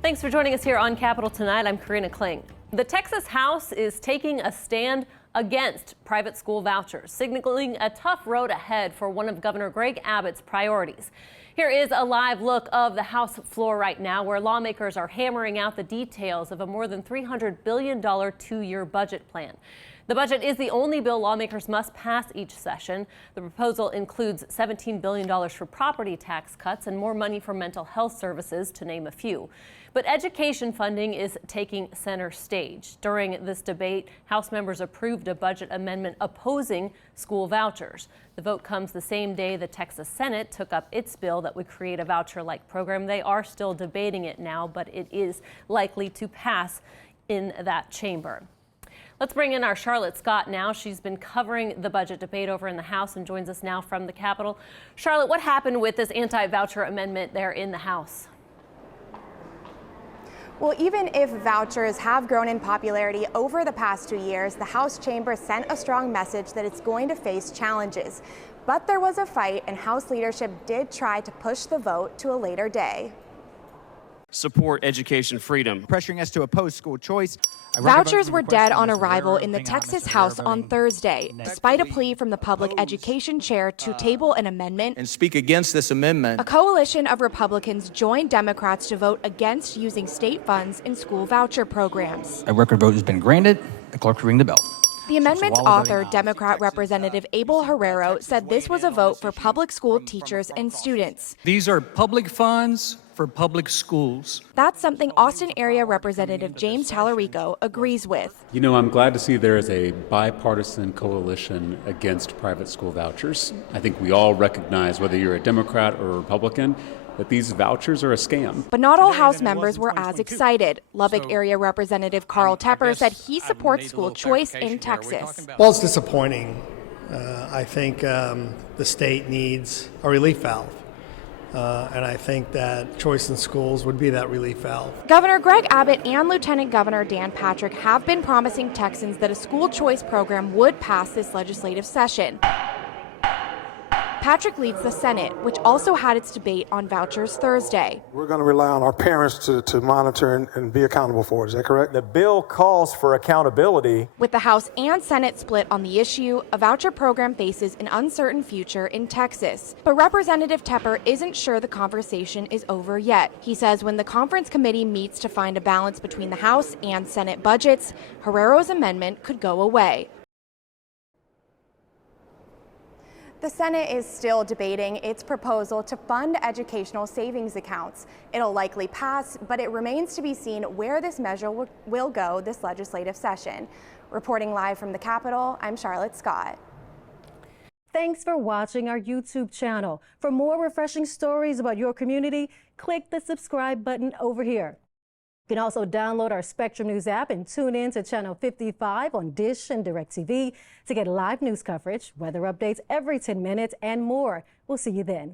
Thanks for joining us here on Capitol Tonight. I'm Karina Kling. The Texas House is taking a stand against private school vouchers, signaling a tough road ahead for one of Governor Greg Abbott's priorities. Here is a live look of the House floor right now, where lawmakers are hammering out the details of a more than $300 billion two-year budget plan. The budget is the only bill lawmakers must pass each session. The proposal includes $17 billion for property tax cuts and more money for mental health services, to name a few. But education funding is taking center stage. During this debate, House members approved a budget amendment opposing school vouchers. The vote comes the same day the Texas Senate took up its bill that would create a voucher-like program. They are still debating it now, but it is likely to pass in that chamber. Let's bring in our Charlotte Scott now. She's been covering the budget debate over in the House and joins us now from the Capitol. Charlotte, what happened with this anti-voucher amendment there in the House? Well, even if vouchers have grown in popularity over the past 2 years, the House chamber sent a strong message that it's going to face challenges. But there was a fight, and House leadership did try to push the vote to a later day. Support education freedom. Pressuring us to oppose school choice. Vouchers were dead on arrival in the Texas House on Thursday, despite a plea from the public education chair to table an amendment and speak against this amendment. A coalition of Republicans joined Democrats to vote against using state funds in school voucher programs. A record vote has been granted. The clerk will ring the bell. The amendment's author, Democrat Representative Abel Herrero, said this was a vote for public school teachers and students. These are public funds for public schools. That's something Austin area Representative James Tallarico agrees with. You know, I'm glad to see there is a bipartisan coalition against private school vouchers. I think we all recognize, whether you're a Democrat or a Republican, that these vouchers are a scam. But not all House members were as excited. Lubbock area Representative Carl Tepper said he supports school choice in Texas. Well, it's disappointing. I think the state needs a relief valve. And I think that choice in schools would be that relief valve. Governor Greg Abbott and Lieutenant Governor Dan Patrick have been promising Texans that a school choice program would pass this legislative session. Patrick leads the Senate, which also had its debate on vouchers Thursday. We're going to rely on our parents to monitor and be accountable for it. Is that correct? The bill calls for accountability. With the House and Senate split on the issue, a voucher program faces an uncertain future in Texas. But Representative Tepper isn't sure the conversation is over yet. He says when the conference committee meets to find a balance between the House and Senate budgets, Herrero's amendment could go away. The Senate is still debating its proposal to fund educational savings accounts. It'll likely pass, but it remains to be seen where this measure will go this legislative session. Reporting live from the Capitol, I'm Charlotte Scott. Thanks for watching our YouTube channel. For more refreshing stories about your community, click the subscribe button over here. You can also download our Spectrum News app and tune in to Channel 55 on Dish and DirecTV to get live news coverage, weather updates every 10 minutes, and more. We'll see you then.